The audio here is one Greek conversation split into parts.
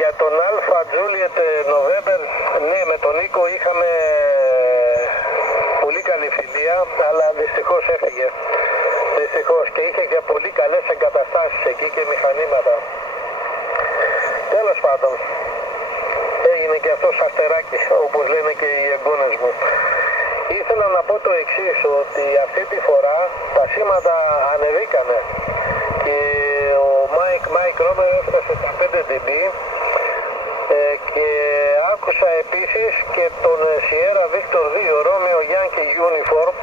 Για τον Alpha Juliet November, ναι, με τον Νίκο είχαμε πολύ καλή φιλία, αλλά δυστυχώς έφυγε. Δυστυχώς, και είχε και πολύ καλές εγκαταστάσεις εκεί και μηχανήματα. Τέλος πάντων, έγινε και αυτός αστεράκι, όπως λένε και οι εγγόνες μου. Ήθελα να πω το εξής, ότι αυτή τη φορά τα σήματα ανεβήκανε και ο Mike Romer έφτασε στα 5 dB και άκουσα επίσης και τον Sierra Victor 2 Romeo Yankee Uniform.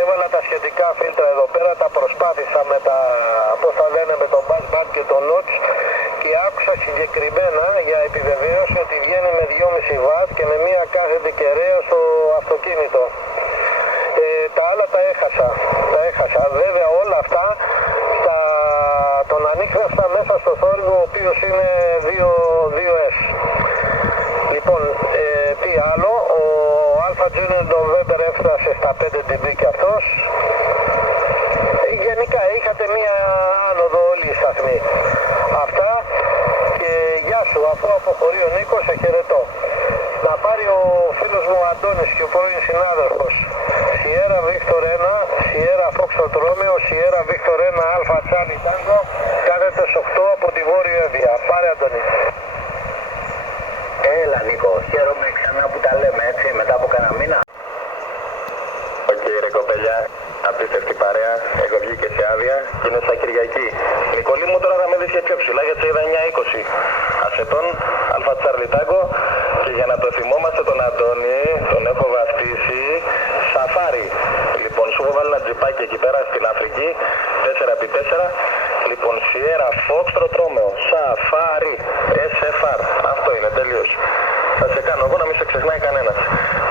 Έβαλα τα σχετικά φίλτρα εδώ πέρα, τα προσπάθησα με τα, πώς τα λένε, με τον bass band και τον notch, και άκουσα συγκεκριμένα για επιβεβαίωση ότι βγαίνει με 2,5 W και με μία κάθετη κεραία στο αυτοκίνητο. Τα άλλα τα έχασα. Βέβαια όλα αυτά τον ανίχνευσα μέσα στο θόρυβο, ο οποίος είναι 2S. Λοιπόν, τι άλλο, ο Alpha Junior November έφτασε στα 5 dB και αυτός. Γενικά είχατε μία άνοδο όλοι οι σταθμοί. Αυτά και γεια σου, αφού αποχωρεί ο Νίκος, σε χαιρετώ. Να πάρει ο φίλος μου ο Αντώνης και ο πρώην συνάδελφος Sierra Victor 1, Sierra Foxtrot Romeo, Sierra Victor 1 Alpha Charlie Tango, κάθετος 8 από τη Βόρειο Εύβοια. Πάρε, Αντώνη. Έλα Νίκο, χαίρομαι ξανά που τα λέμε, έτσι, μετά από κανένα μήνα. Οκ, ρε κοπέλια, απίστευτη παρέα, έχω βγει και σε άδεια και είναι σαν Κυριακή. Νικολή μου, τώρα θα με δεις και πιο ψηλά, γιατί είδα 9-20 ασετών, Alpha Charlie Tango, και για να το θυμόμαστε τον Αντώνη, τον έχω βαφτίσει Σαφάρι. Λοιπόν, σου έχω βάλει ένα τζιπάκι εκεί πέρα στην Αφρική, 4x4, λοιπόν, Sierra Foxtrot Romeo, Safari, SFR, αυτό είναι, τελείως. Θα σε κάνω εγώ να μην σε ξεχνάει κανένας.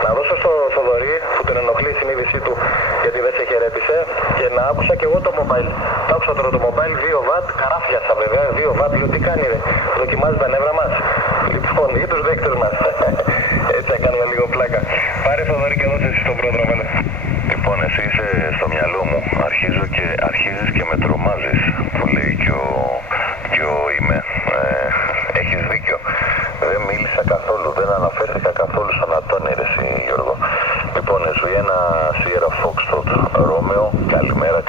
Να δώσω στο Θοδωρή που τον ενοχλεί η συνείδησή του γιατί δεν σε χαιρέτησε, και να άκουσα και εγώ το mobile. Το άκουσα τώρα το mobile, 2W, καράφιασα βέβαια, 2W, λέω τι κάνει ρε, δοκιμάζει τα νεύρα μας. Λοιπόν, ή τους δέκτες μας. Έτσι θα κάνουμε λίγο πλάκα. Πάρε Θοδωρή και δώσε εσύ στον πρόδρομο. Λοιπόν, εσύ είσαι στο μυαλό μου, αρχίζεις και με τρομάζεις, που λέει και ο είμαι. Έχεις δίκιο. Δεν μίλησα καθόλου, δεν αναφέρθηκα καθόλου στον Αντώνη, ρε εσύ Γιώργο. Λοιπόν, σου ένα Sierra Foxtrot Romeo, καλημέρα,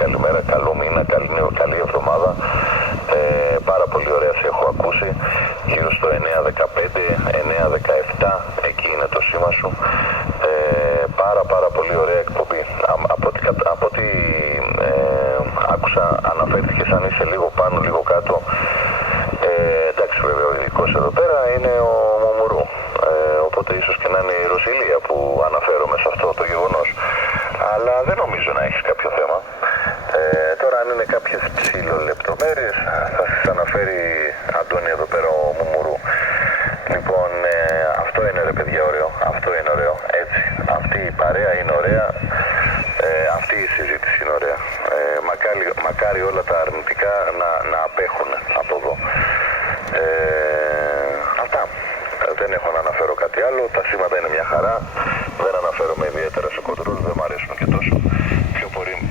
καλό μήνα, καλή εβδομάδα. Πάρα πολύ ωραία σε έχω ακούσει, γύρω στο 9-15, 9-17, εκεί είναι το σήμα σου. Πάρα πολύ ωραία εκπομπή. Από ό,τι άκουσα, αναφέρθηκες αν είσαι λίγο πάνω, λίγο κάτω. Εντάξει, βέβαια, ο ειδικός εδώ πέρα είναι ο Μομουρού. Οπότε ίσως και να είναι η Ρωσιλία που αναφέρομαι σε αυτό το γεγονός. Αλλά δεν νομίζω να έχεις κάποιο θέμα. Τώρα αν είναι κάποιες ψηλολεπτομέρειες θα σας αναφέρει Αντώνη εδώ πέρα ο Μομουρού. Λοιπόν, αυτό είναι ρε παιδιά ωραίο. Αυτό είναι ωραίο. Έτσι. Αυτή η παρέα είναι ωραία. Αυτή η συζήτηση είναι ωραία. Μακάρι όλα τα αρνητικά να απέχουν από εδώ. Αυτά. Δεν έχω να αναφέρω κάτι άλλο. Τα σήματα είναι μια χαρά. Δεν αναφέρομαι ιδιαίτερα σε κοντρόλ. Δεν μου αρέσουν και τόσο.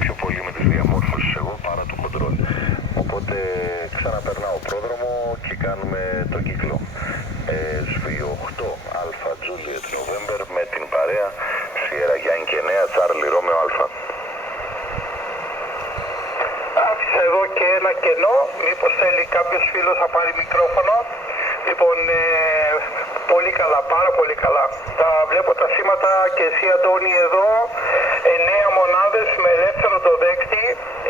Πιο πολύ με τις διαμόρφωσεις εγώ παρά το κοντρόλ. Οπότε ξαναπερνάω πρόδρομο και κάνουμε τον κύκλο. SV8 Alpha Juliet November με την παρέα Sierra Yankee 9 Charlie Romeo Alpha. Άφησα εδώ και ένα κενό, μήπως θέλει κάποιος φίλος να πάρει μικρόφωνο. Λοιπόν, πολύ καλά, πάρα πολύ καλά. Τα βλέπω τα σήματα και εσύ Αντώνη εδώ, 9 μονάδες με ελεύθερο το δέκτη.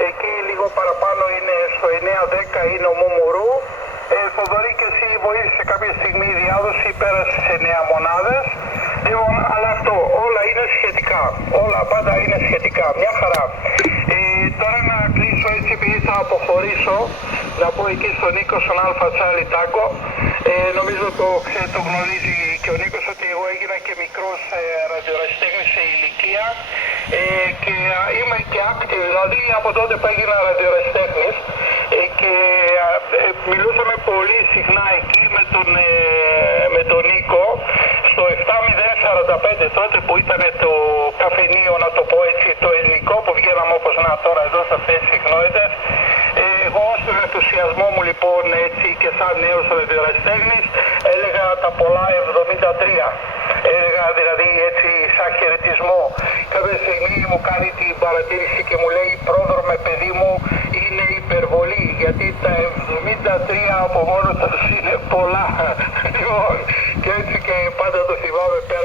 Εκεί λίγο παραπάνω είναι στο 9-10 είναι ο Μομουρού. Θοδωρή και εσύ βοήθησε κάποια στιγμή η διάδοση, πέρασε σε 9 μονάδες. Λοιπόν, αλλά αυτό, όλα είναι σχετικά. Όλα πάντα είναι σχετικά. Μια χαρά. Τώρα να κλείσω έτσι, επειδή θα αποχωρήσω, να πω εκεί στον Νίκο, στον Alpha Charlie Tango. Νομίζω το γνωρίζει και ο Νίκος ότι εγώ έγινα και μικρός ραδιορασιτέχνης σε ηλικία και είμαι και active, δηλαδή από τότε που έγινα ραδιορασιτέχνης και μιλούσαμε πολύ συχνά εκεί με τον Νίκο στο 7045 τότε που ήταν το καφενείο, να το πω έτσι, το ελληνικό που βγαίναμε όπως να τώρα εδώ σε αυτές τις συχνότητες. Εγώ στον ενθουσιασμό μου λοιπόν έτσι και σαν νέος ραδιορασιτέχνης έλεγα τα πολλά 73. Έλεγα δηλαδή έτσι σαν χαιρετισμό. Κάποια στιγμή μου κάνει την παρατήρηση και μου λέει πρόδρομε παιδί μου είναι υπερβολή γιατί τα 73 από μόνο τους είναι πολλά. Λοιπόν, και έτσι και πάντα το θυμάμαι πέρα